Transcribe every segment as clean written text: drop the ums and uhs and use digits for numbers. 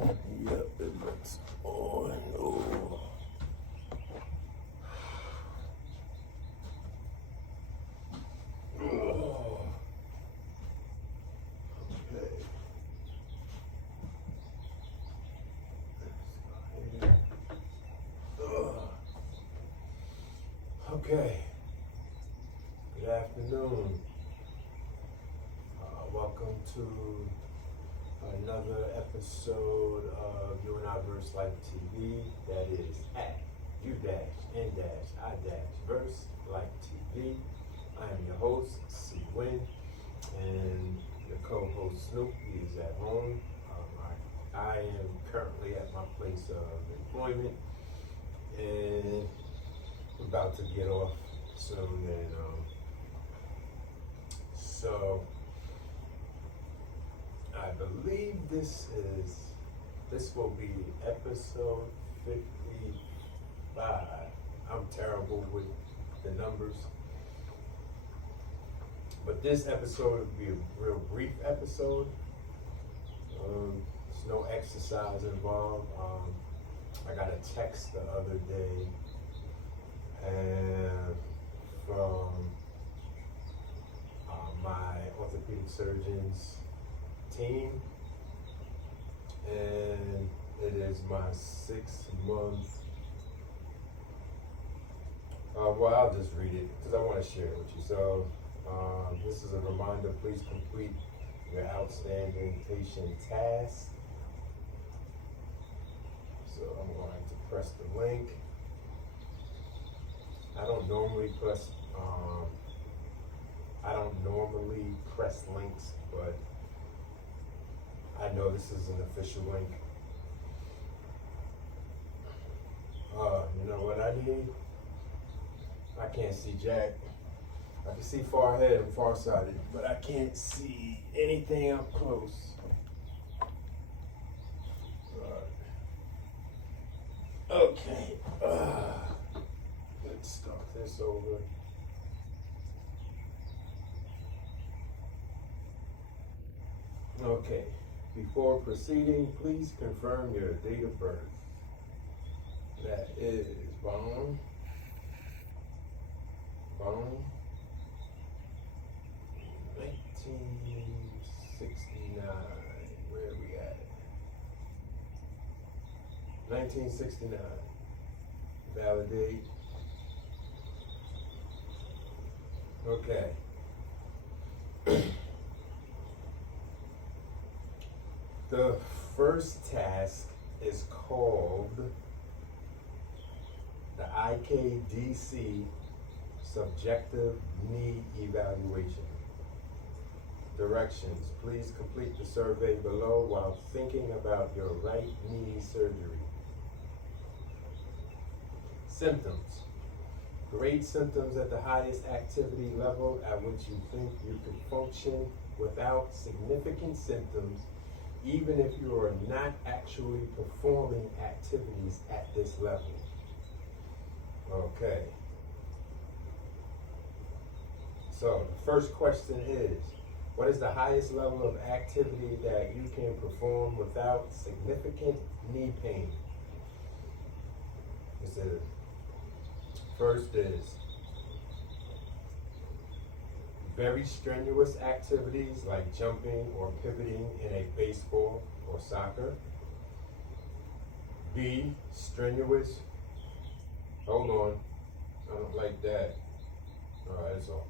on? Yep, it looks on. Oh. Oh. Okay. Okay. Good afternoon. Welcome to another episode of U-N-I-VERSELIFETV. That is at U-N-I-VERSELIFETV. I am your host, C-Win, and the co-host Snoop is at home. I am currently at my place of employment and about to get off soon. And so I believe this will be episode 55. I'm terrible with the numbers, but this episode will be a real brief episode. There's no exercise involved. I got a text the other day and from my orthopedic surgeon's team, and it is my 6 month. Well, I'll just read it because I want to share it with you. So this is a reminder: please complete your outstanding patient task. So I'm going to press the link. I don't normally press links, but I know this is an official link. You know what I need? I can't see jack. I can see far ahead and far sighted, but I can't see anything up close. Okay. Let's start this over. Okay. Before proceeding, please confirm your date of birth. That is bone. 1969. Where are we at? 1969. Validate. Okay. The first task is called the IKDC Subjective Knee Evaluation. Directions: please complete the survey below while thinking about your right knee surgery. Symptoms: grade symptoms at the highest activity level at which you think you can function without significant symptoms, even if you are not actually performing activities at this level. Okay. So the first question is, what is the highest level of activity that you can perform without significant knee pain? First is very strenuous activities like jumping or pivoting in a baseball or soccer. B, strenuous. Hold on, I don't like that. All right, that's all.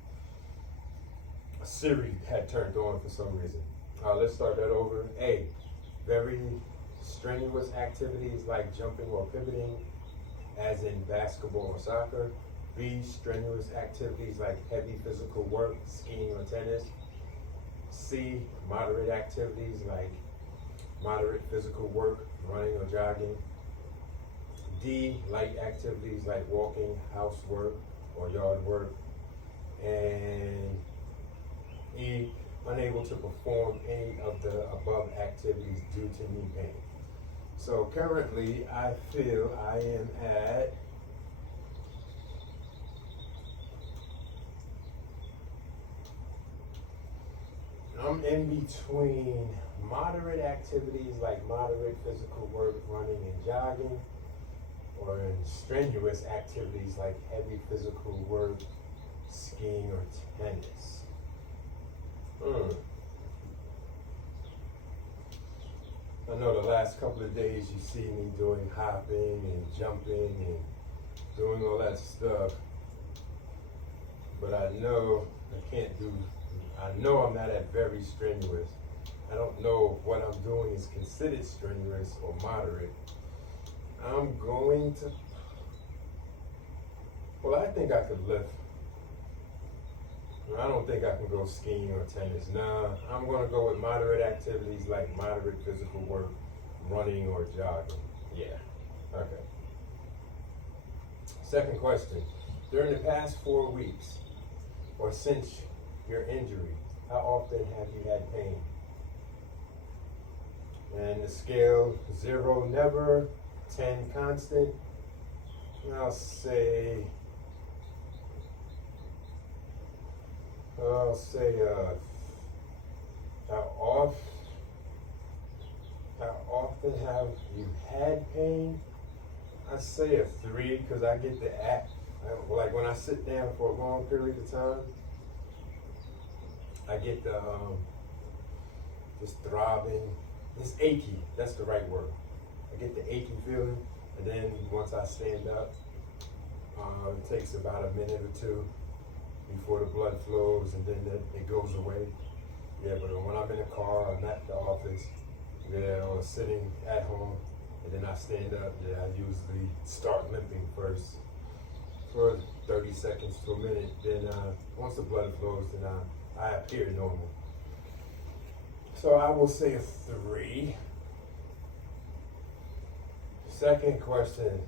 Siri had turned on for some reason. Let's start that over. A, very strenuous activities like jumping or pivoting, as in basketball or soccer. B, strenuous activities like heavy physical work, skiing or tennis. C, moderate activities like moderate physical work, running or jogging. D, light activities like walking, housework, or yard work. And E, unable to perform any of the above activities due to knee pain. So currently, I feel I am at I'm in between moderate activities like moderate physical work, running and jogging, or in strenuous activities like heavy physical work, skiing or tennis. I know the last couple of days you see me doing hopping and jumping and doing all that stuff, but I know I'm not at very strenuous. I don't know if what I'm doing is considered strenuous or moderate. I'm going to, I think I could lift. I don't think I can go skiing or tennis. Nah, I'm going to go with moderate activities like moderate physical work, running or jogging. Yeah, okay. Second question. During the past 4 weeks, or since your injury, how often have you had pain? And the scale, 0, never, 10, constant. I'll say how often have you had pain? I say a 3 because I get the like when I sit down for a long period of time, I get the just throbbing. It's achy. That's the right word. I get the achy feeling, and then once I stand up, it takes about a minute or two before the blood flows, and then it goes away. Yeah, but when I'm in the car, I'm at the office, or sitting at home, and then I stand up, I usually start limping first for 30 seconds to a minute. Then once the blood flows, then I appear normal. So I will say a 3. Second question,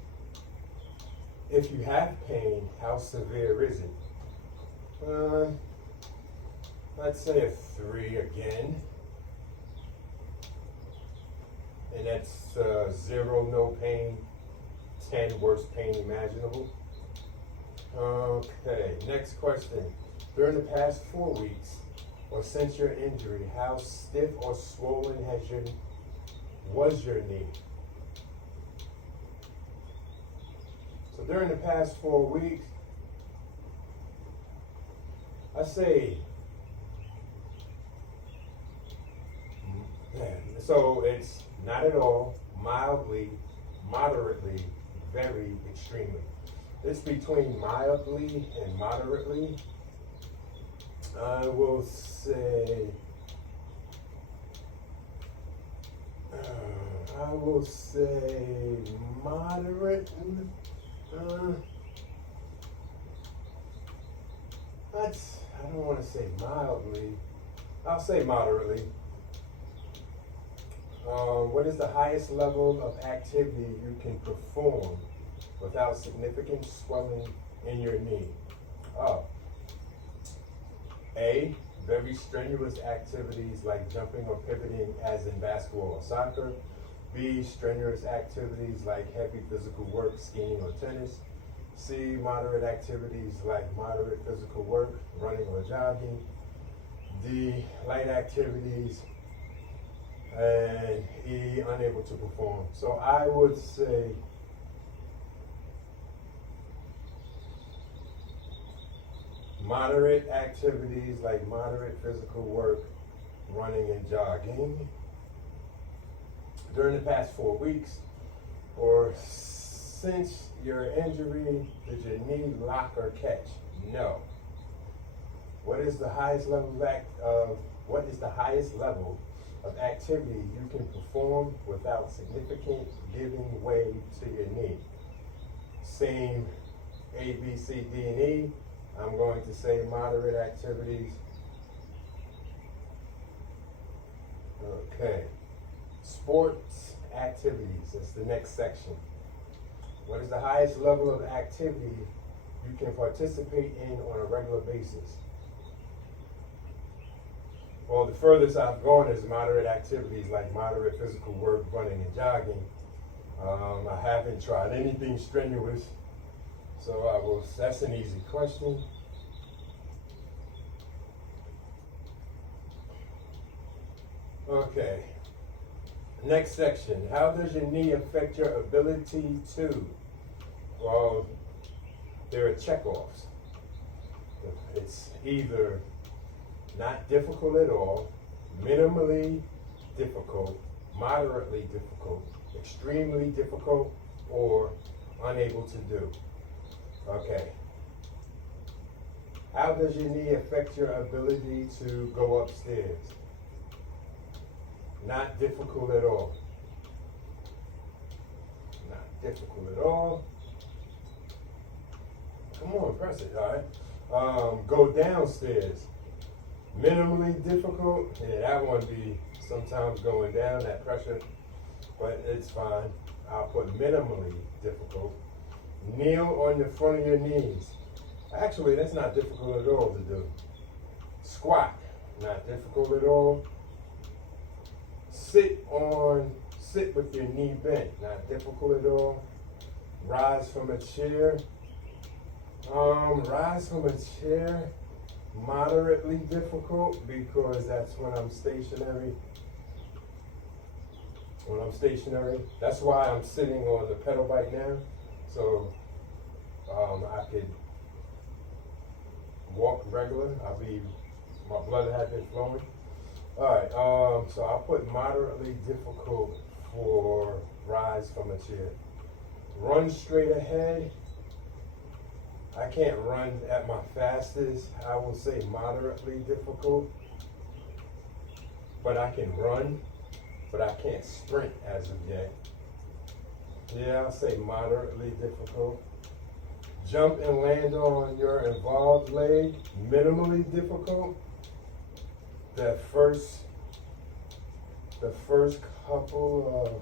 if you have pain, how severe is it? Let's say a 3 again. And that's 0, no pain, 10, worst pain imaginable. Okay, next question. During the past 4 weeks, or since your injury, how stiff or swollen was your knee? So during the past 4 weeks, I say, so it's not at all, mildly, moderately, very extremely. It's between mildly and moderately. I will say moderate. I don't want to say mildly. I'll say moderately. What is the highest level of activity you can perform without significant swelling in your knee? A, very strenuous activities like jumping or pivoting as in basketball or soccer. B, strenuous activities like heavy physical work, skiing or tennis. C, moderate activities like moderate physical work, running or jogging. D, light activities. And E, unable to perform. So I would say moderate activities like moderate physical work, running and jogging. During the past 4 weeks, or since your injury, did your knee lock or catch? No. What is the highest level of activity you can perform without significant giving way to your knee? Same A, B, C, D, and E. I'm going to say moderate activities. Okay. Sports activities. That's the next section. What is the highest level of activity you can participate in on a regular basis? Well, the furthest I've gone is moderate activities like moderate physical work, running and jogging. I haven't tried anything strenuous, so that's an easy question. Okay. Next section. How does your knee affect your ability to? Well, there are checkoffs. It's either not difficult at all, minimally difficult, moderately difficult, extremely difficult, or unable to do. Okay. How does your knee affect your ability to go upstairs? Not difficult at all. Not difficult at all. Come on, press it, all right? Go downstairs. Minimally difficult. Yeah, that one be sometimes going down, that pressure, but it's fine. I'll put minimally difficult. Kneel on the front of your knees. Actually, that's not difficult at all to do. Squat, not difficult at all. Sit with your knee bent, not difficult at all. Rise from a chair. Rise from a chair, moderately difficult because that's when I'm stationary. That's why I'm sitting on the pedal bike now, so I could walk regular. My blood had been flowing. All right, so I'll put moderately difficult for rise from a chair. Run straight ahead. I can't run at my fastest. I will say moderately difficult, but I can run, but I can't sprint as of yet. Yeah, I'll say moderately difficult. Jump and land on your involved leg, minimally difficult. The first couple of,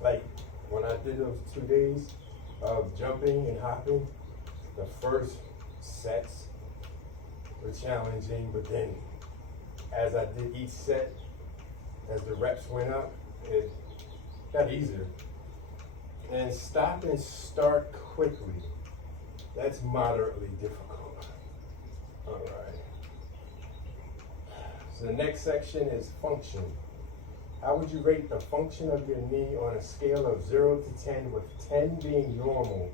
like when I did those 2 days of jumping and hopping, the first sets were challenging, but then as I did each set, as the reps went up, it got easier. And stop and start quickly, that's moderately difficult. All right. So the next section is function. How would you rate the function of your knee on a scale of 0 to 10, with 10 being normal,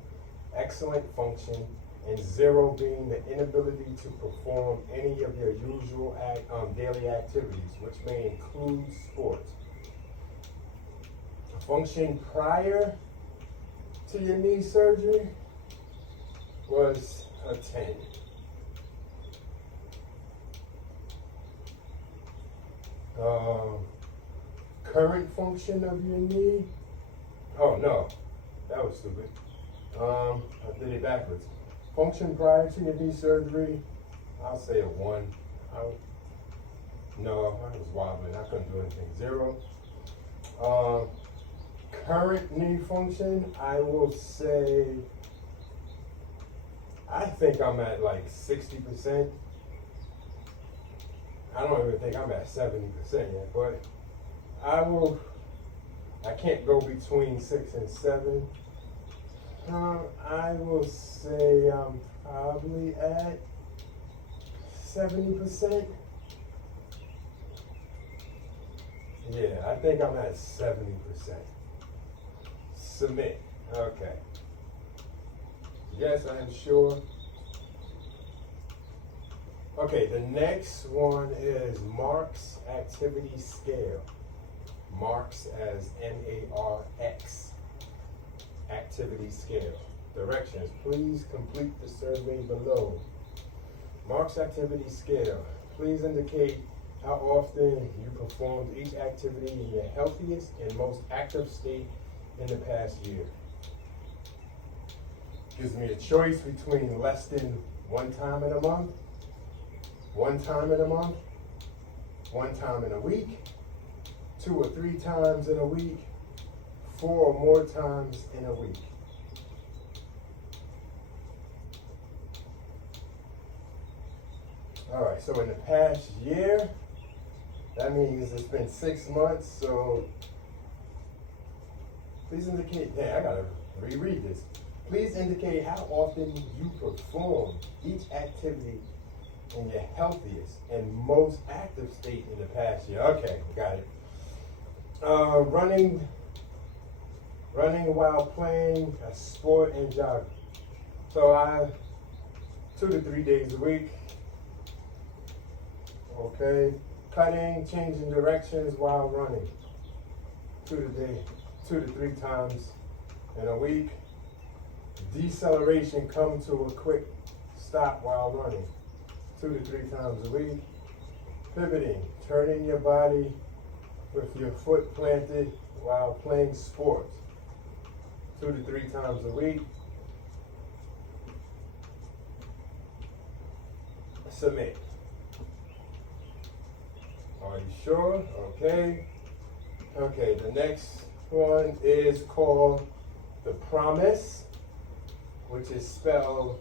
excellent function, and 0 being the inability to perform any of your usual daily activities, which may include sports? Function prior to your knee surgery was a 10. Current function of your knee? Oh no, that was stupid. I did it backwards. Function prior to your knee surgery, I'll say a 1. No, I was wobbling. I couldn't do anything. 0. Current knee function, I will say, I think I'm at like 60%. I don't even think I'm at 70% yet, but I can't go between 6 and 7. I will say I'm probably at 70%. Yeah, I think I'm at 70%. Submit. Okay. Yes, I am sure. Okay, the next one is Mark's activity scale. Marks as M-A-R-X. Activity scale. Directions. Please complete the survey below. Mark's activity scale. Please indicate how often you performed each activity in your healthiest and most active state in the past year. Gives me a choice between less than 1 time in a month, 1 time in a month, 1 time in a week, 2 or 3 times in a week, 4 or more times in a week. All right, so in the past year, that means it's been 6 months, so please indicate, I gotta reread this. Please indicate how often you perform each activity in your healthiest and most active state in the past year? Okay, got it. Running while playing a sport and jogging. So I 2 to 3 days a week. Okay. Cutting, changing directions while running. 2 to 3 times in a week. Deceleration, come to a quick stop while running. 2 to 3 times a week. Pivoting, turning your body with your foot planted while playing sports. 2 to 3 times a week. Submit. Are you sure? Okay. Okay, the next one is called the Promise, which is spelled,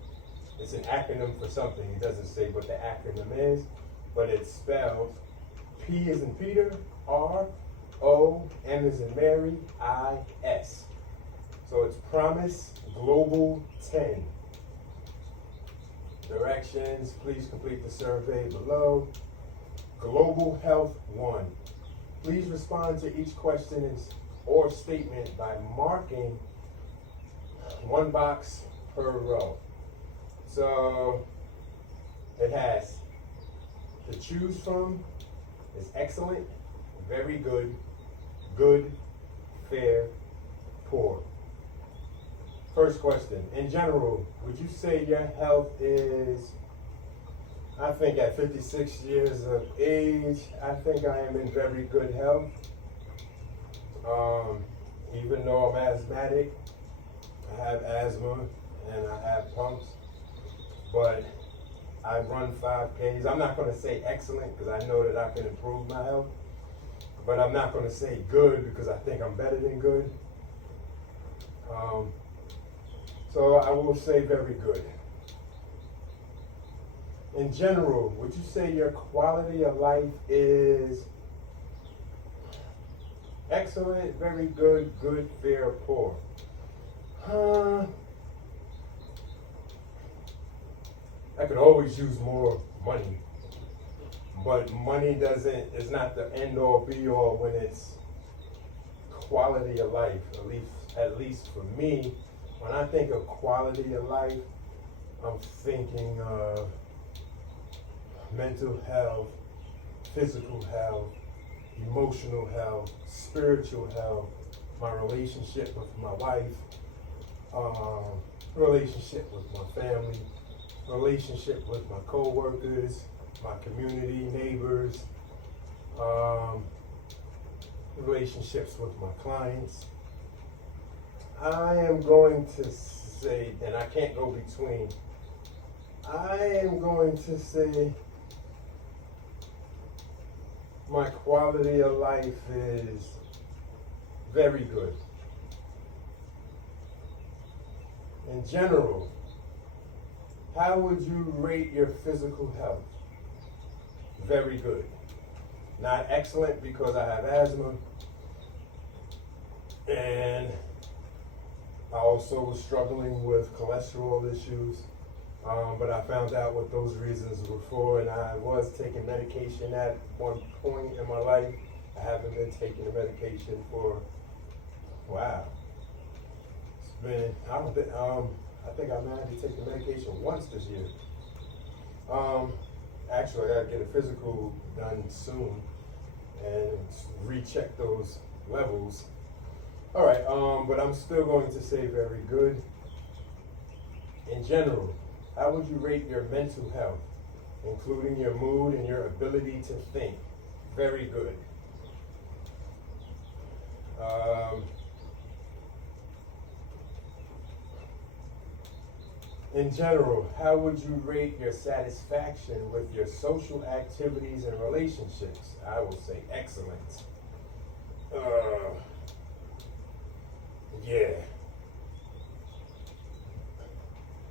it's an acronym for something. It doesn't say what the acronym is, but it's spelled P as in Peter, R, O, M as in Mary, I, S. So it's Promise Global 10. Directions, please complete the survey below. Global Health 1. Please respond to each question or statement by marking 1 box per row. So it has to choose from is excellent, very good, good, fair, poor. First question, in general, would you say your health is, I think at 56 years of age, I think I am in very good health. Even though I'm asthmatic, I have asthma and I have pumps, but I run 5Ks. I'm not going to say excellent because I know that I can improve my health, but I'm not going to say good because I think I'm better than good. So I will say very good. In general, would you say your quality of life is excellent, very good, good, fair, poor? I could always use more money, but money is not the end all be all when it's quality of life. At least for me, when I think of quality of life, I'm thinking of mental health, physical health, emotional health, spiritual health, my relationship with my wife, relationship with my family, relationship with my co-workers, my community, neighbors, relationships with my clients. I am going to say, and I can't go between, I am going to say my quality of life is very good. In general, how would you rate your physical health? Very good. Not excellent because I have asthma, and I also was struggling with cholesterol issues, but I found out what those reasons were for, and I was taking medication at one point in my life. I haven't been taking the medication for, wow, it's been, I think I might have to take the medication once this year. Actually, I gotta get a physical done soon and recheck those levels. All right, but I'm still going to say very good. In general, how would you rate your mental health, including your mood and your ability to think? Very good. In general, how would you rate your satisfaction with your social activities and relationships? I will say excellent. Yeah.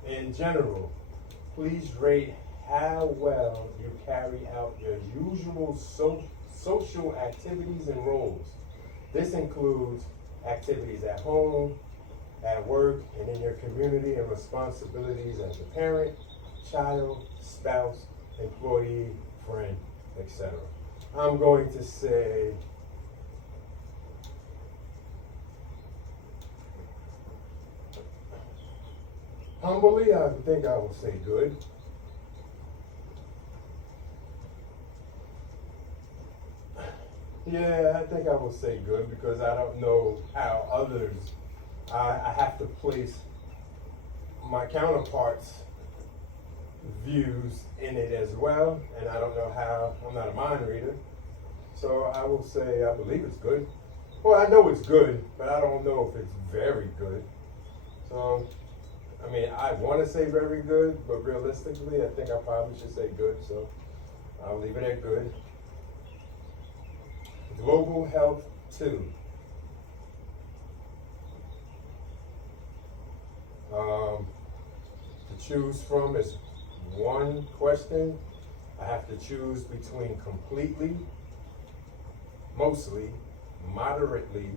In general, please rate how well you carry out your usual social activities and roles. This includes activities at home, at work, and in your community, and responsibilities as a parent, child, spouse, employee, friend, etc. I'm going to say humbly, I think I will say good. Yeah, I think I will say good because I don't know how others, I have to place my counterparts' views in it as well, and I don't know how, I'm not a mind reader. So I will say I believe it's good. Well, I know it's good, but I don't know if it's very good. So, I mean, I want to say very good, but realistically, I think I probably should say good, so I'll leave it at good. Global Health 2. To choose from is one question. I have to choose between completely, mostly, moderately,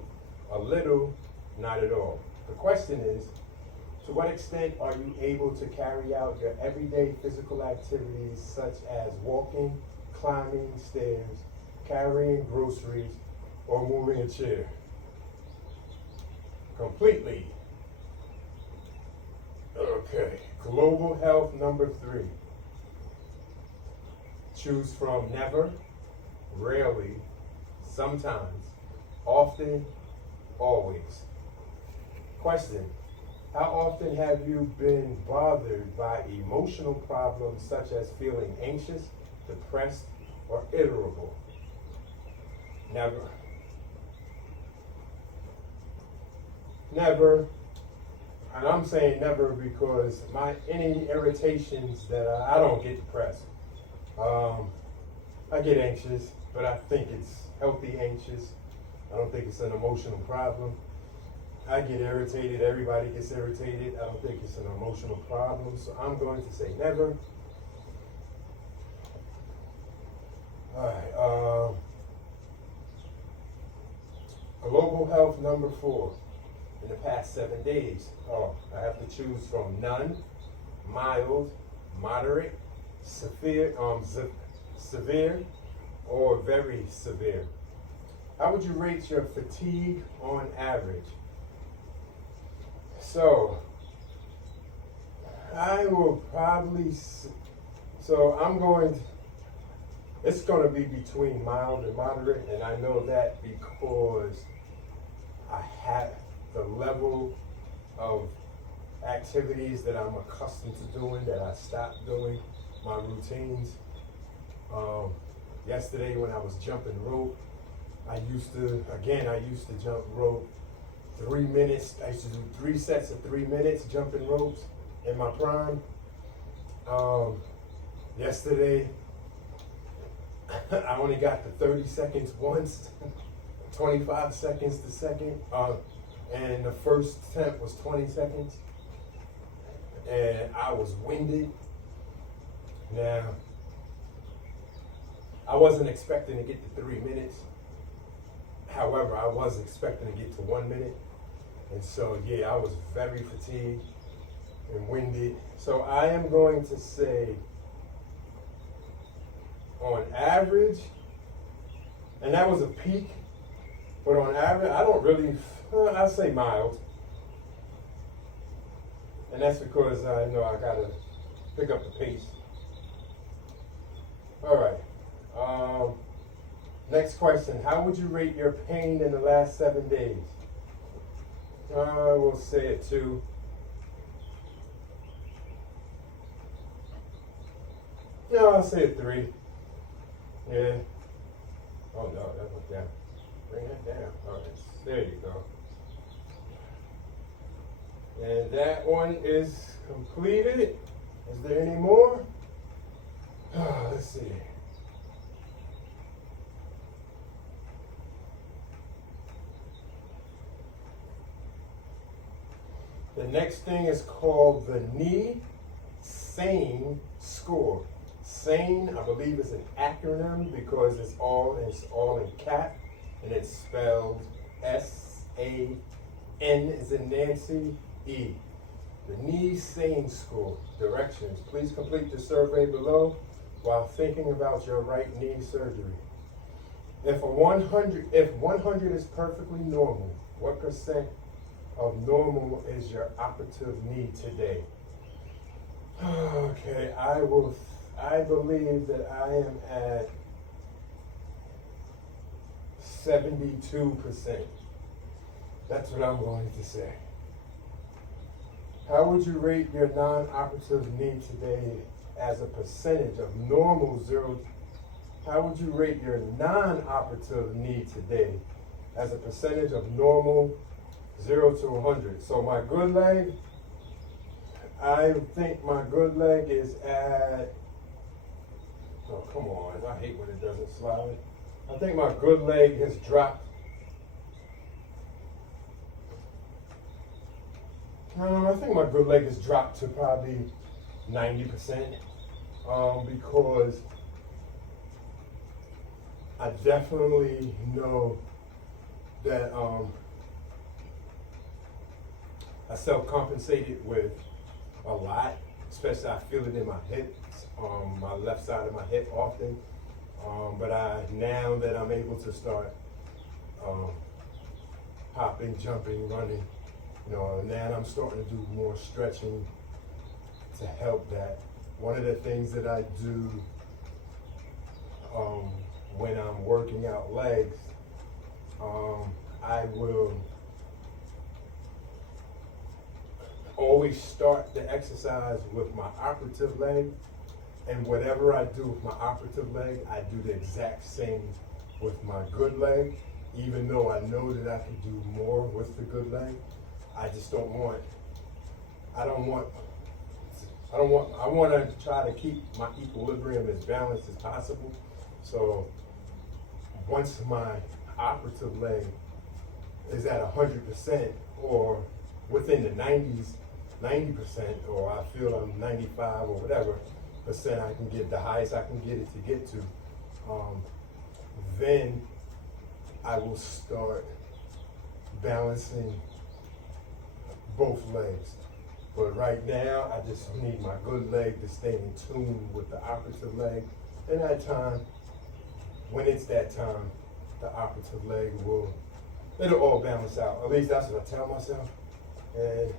a little, not at all. The question is, to what extent are you able to carry out your everyday physical activities such as walking, climbing stairs, carrying groceries, or moving a chair? Completely. Okay, global health number 3. Choose from never, rarely, sometimes, often, always. Question, how often have you been bothered by emotional problems such as feeling anxious, depressed, or irritable? Never. Never. And I'm saying never because any irritations that I don't get depressed. I get anxious, but I think it's healthy anxious. I don't think it's an emotional problem. I get irritated. Everybody gets irritated. I don't think it's an emotional problem. So I'm going to say never. All right. Global health number 4. In the past 7 days, I have to choose from none, mild, moderate, severe, or very severe. How would you rate your fatigue on average? So, I will probably, it's going to be between mild and moderate, and I know that because I have the level of activities that I'm accustomed to doing, that I stopped doing, my routines. Yesterday when I was jumping rope, I used to jump rope 3 minutes. I used to do 3 sets of 3 minutes jumping ropes in my prime. Yesterday, I only got to 30 seconds once, 25 seconds the second, and the first attempt was 20 seconds, and I was winded. Now, I wasn't expecting to get to 3 minutes. However, I was expecting to get to 1 minute. And so, yeah, I was very fatigued and winded. So I am going to say, on average, and that was a peak, but on average, I say mild. And that's because I know I gotta pick up the pace. All right. Next question. How would you rate your pain in the last 7 days? I will say a 2. No, I'll say a 3. Yeah. Oh no, that went down. Bring that down. All right. There you go. And that one is completed. Is there any more? Let's see. The next thing is called the knee SANE score. SANE, I believe, is an acronym because it's all in cap, and it's spelled SAN as in Nancy, E. The knee SANE score. Directions. Please complete the survey below. while thinking about your right knee surgery. If 100 is perfectly normal, what percent of normal is your operative knee today? Okay, I believe that I am at 72%. That's what I'm going to say. How would you rate your non-operative knee today as a percentage of normal zero? How would you rate your non-operative knee today as a percentage of normal 0 to 100? So my good leg, I think my good leg is at, oh come on, I hate when it doesn't slide. I think my good leg has dropped. I think my good leg has dropped to probably 90%, because I definitely know that I self-compensated with a lot, especially I feel it in my hips, my left side of my hip often. But now that I'm able to start hopping, jumping, running, now I'm starting to do more stretching to help that. One of the things that I do when I'm working out legs, I will always start the exercise with my operative leg, and whatever I do with my operative leg, I do the exact same with my good leg, even though I know that I can do more with the good leg. I want to try to keep my equilibrium as balanced as possible. So once my operative leg is at 100% or within the 90%, or I feel I'm 95 or whatever percent I can get, the highest I can get it to get to, then I will start balancing both legs. But right now, I just need my good leg to stay in tune with the operative leg. And at time, when it's that time, the operative leg it'll all balance out. At least that's what I tell myself. And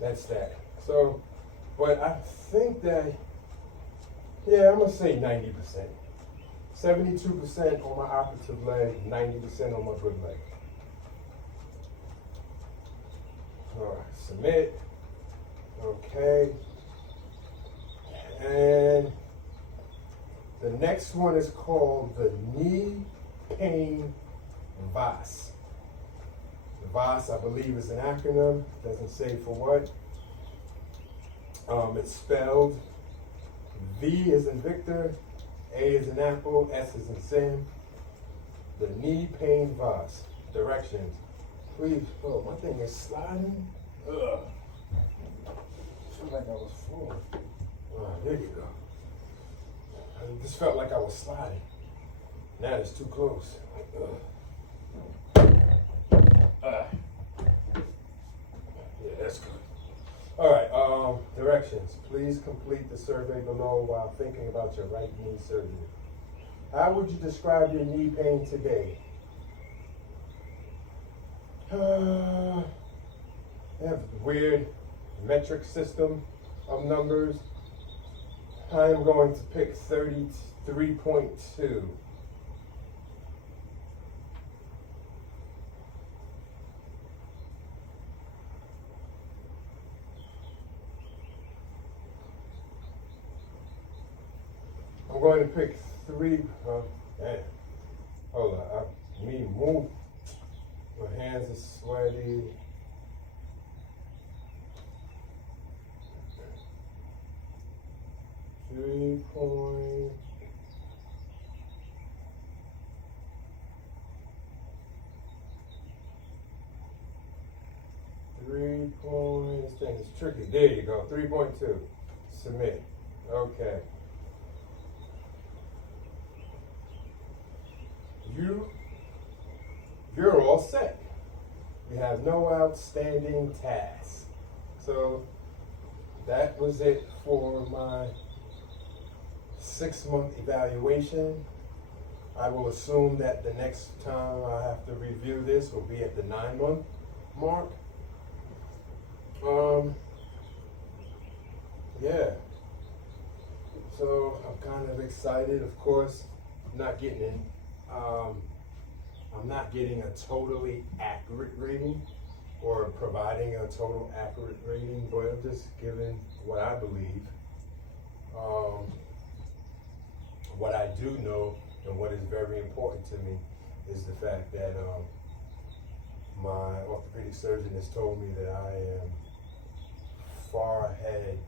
that's that. So, but I think that, I'm gonna say 90%. 72% on my operative leg, 90% on my good leg. All right, submit. Okay. And the next one is called the knee pain VEARS. VEARS, I believe, is an acronym. Doesn't say for what. It's spelled V as in Victor, A as in Apple, S as in Sam. The knee pain VEARS. Directions. Please, my thing is sliding. Ugh. I feel like I was falling. There you go. I just felt like I was sliding. Now it's too close. Yeah, that's good. All right, directions. Please complete the survey below while thinking about your right knee surgery. How would you describe your knee pain today? I have a weird metric system of numbers. I am going to pick 33.2. I'm going to pick 3. Hold on, I need to move. My hands are sweaty. Three point. This thing is tricky. There you go. 3.2. Submit. Okay. You're all set. You have no outstanding tasks. So that was it for my 6-month evaluation. I will assume that the next time I have to review this will be at the 9-month mark. Yeah. So I'm kind of excited. Of course, I'm not getting a totally accurate rating or providing a total accurate rating, but I'm just giving what I believe. What I do know and what is very important to me is the fact that my orthopedic surgeon has told me that I am far ahead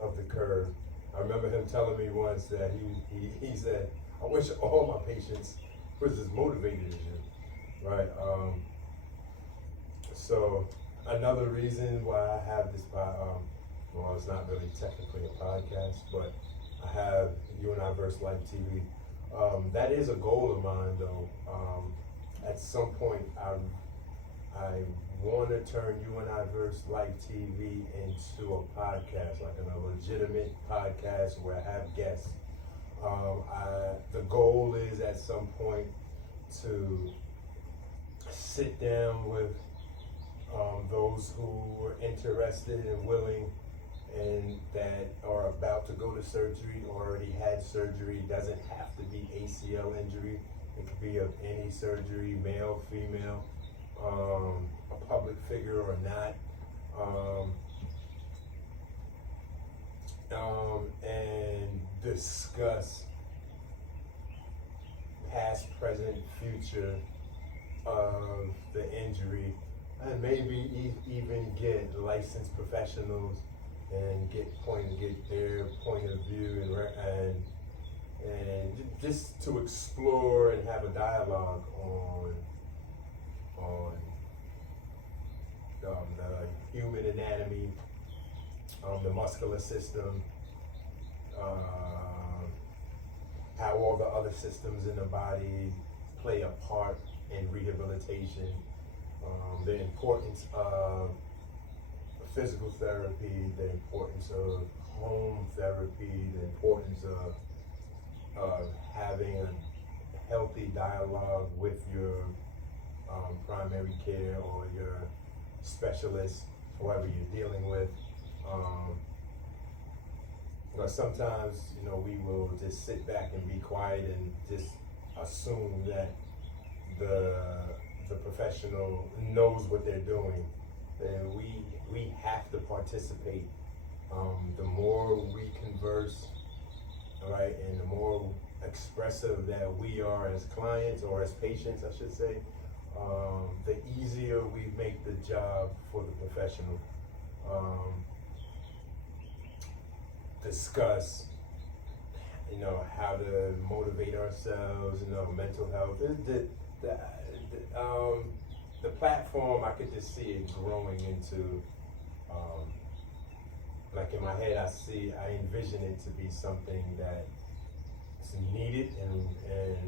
of the curve. I remember him telling me once that he said, I wish all my patients was as motivated as you, right? So another reason why I have this, well, it's not really technically a podcast, but I have U-N-I-VERSELIFETV. That is a goal of mine, though. At some point, I want to turn U-N-I-VERSELIFETV into a podcast, like a legitimate podcast where I have guests. The goal is at some point to sit down with those who are interested and willing and that are about to go to surgery or already had surgery. It doesn't have to be ACL injury. It could be of any surgery, male, female, a public figure or not. And discuss past, present, future of the injury, and maybe even get licensed professionals and get their point of view and just to explore and have a dialogue on the human anatomy, the muscular system, how all the other systems in the body play a part in rehabilitation, the importance of physical therapy, the importance of home therapy, the importance of having a healthy dialogue with your primary care or your specialist, whoever you're dealing with. But sometimes, we will just sit back and be quiet and just assume that the professional knows what they're doing. And we have to participate. The more we converse, right, and the more expressive that we are as clients or as patients, I should say, the easier we make the job for the professional. Discuss, how to motivate ourselves, mental health. The platform, I could just see it growing into, like in my head, I envision it to be something that's needed, and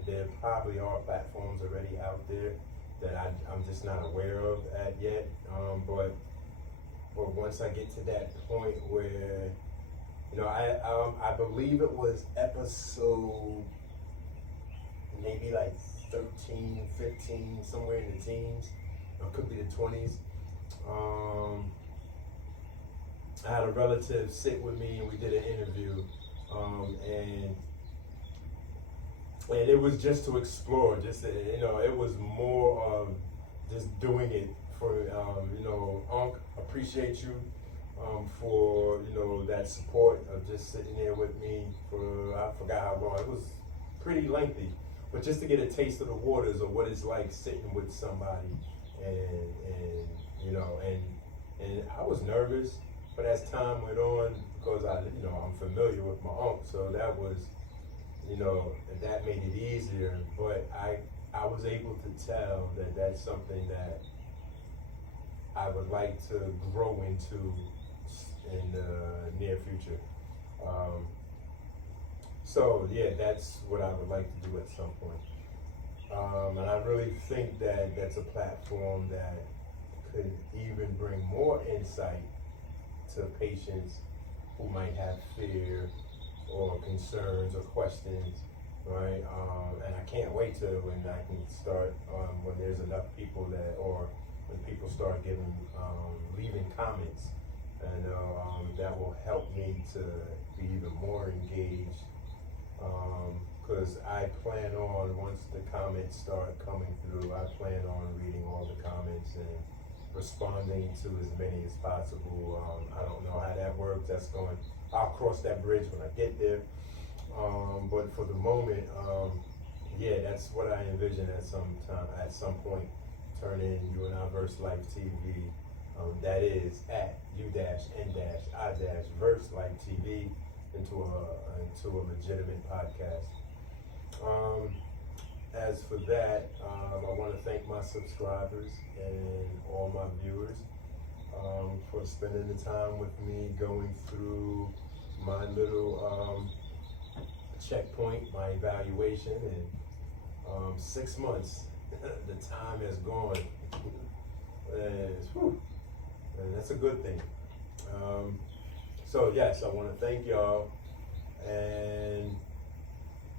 there probably are platforms already out there that I'm just not aware of yet. But once I get to that point where, I believe it was episode maybe like 13, 15, somewhere in the teens, or could be the 20s. I had a relative sit with me and we did an interview, and it was just to explore, it was more of just doing it for, Unc, appreciate you for, that support of just sitting there with me for, I forgot how long, it was pretty lengthy, but just to get a taste of the waters of what it's like sitting with somebody, and I was nervous, but as time went on, because I'm familiar with my uncle, so that was, that made it easier, but I was able to tell that that's something that I would like to grow into in the near future. So yeah, that's what I would like to do at some point. And I really think that that's a platform that could even bring more insight to patients who might have fear or concerns or questions, right? And I can't wait to when I can start, when there's enough people or when people start leaving comments. And that will help me to be even more engaged. Because I plan on, once the comments start coming through, I plan on reading all the comments and responding to as many as possible. I don't know how that works. I'll cross that bridge when I get there. But for the moment, yeah, that's what I envision at some point, turning U-N-I-VERSELIFETV. That is at U-N-I-VERSELIFETV into a legitimate podcast. As for that, I want to thank my subscribers and all my viewers for spending the time with me, going through my little checkpoint, my evaluation, and 6 months. The time has gone, and that's a good thing. So yes, I want to thank y'all, and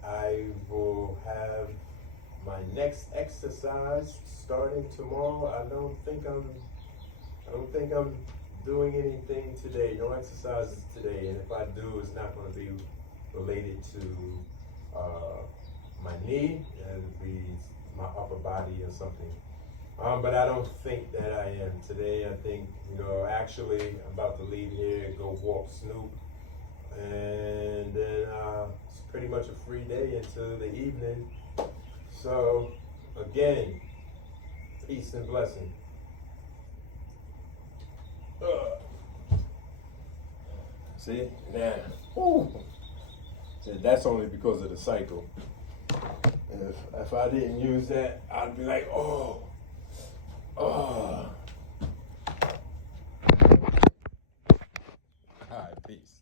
I will have my next exercise starting tomorrow. I don't think I'm doing anything today. No exercises today, and if I do, it's not going to be related to my knee. It'll be my upper body or something. But I don't think that I am today. I think, actually, I'm about to leave here, go walk Snoop, and then it's pretty much a free day until the evening. So, again, peace and blessing. See, now, see, that's only because of the cycle. If I didn't use that, I'd be like, oh. All right, peace.